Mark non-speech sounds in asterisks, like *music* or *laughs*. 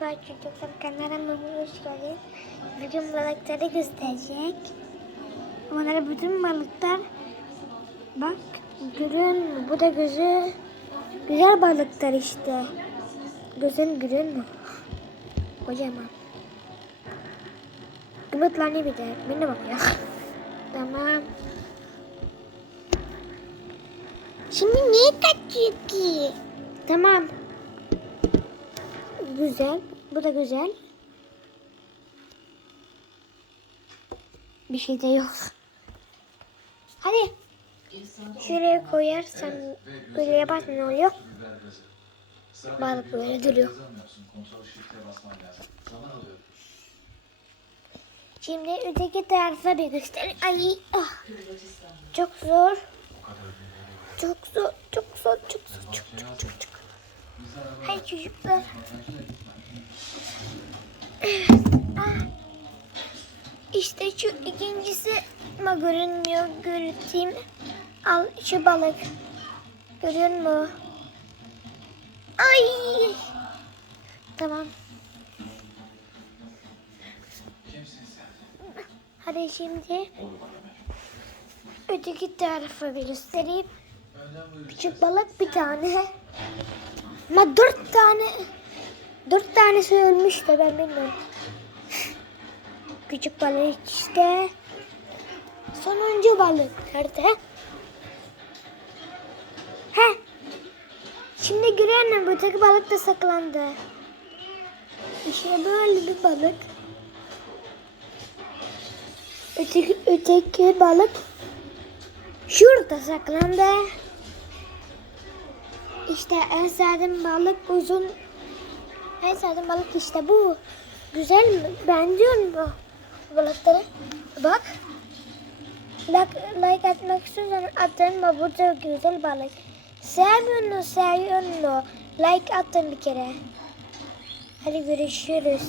Merhaba çocuklar kanalıma hoş geldin. Bugün balıkları gösterecek. Onlara bütün balıklar bak görün? Bu da gözü güzel balıklar işte. Gözün görün mü? Kocaman. Gıbıtlar ne bir de? Ben de bakıyor. *laughs* tamam. Şimdi niye kaçıyor ki? Tamam. Güzel. Bu da güzel. Bir şey de yok. Hadi. Şuraya koyarsan böyle yaparsan ne oluyor? Balık böyle duruyor. Şimdi öteki tarafa bir göster. Ay ah. Çok zor, çok zor, çok zor, çok çok çok çok. Hay çocuklar. Ah. İşte şu ikincisi ama görünmüyor. Görünteyim. Al şu balık. Görüyor musun? Ay. Tamam. Hadi şimdi öteki tarafı göstereyim. Küçük balık bir tane. Ama dört tane. Dört tanesi ölmüş de ben bilmiyorum. Küçük balık işte. Sonuncu balık nerede? He. Şimdi musun? Öteki balık da saklandı. İşte böyle bir balık. Öteki, öteki balık şurada saklandı. İşte en sevdiğim balık uzun. En sevdiğim balık işte bu. Güzel mi? Benziyor mu bu balıkları? Bak. Like, like atmak istiyorsan atın mı? Bu da güzel balık. Sevmiyor musun? Seviyor musun? Like atın bir kere. Hadi görüşürüz.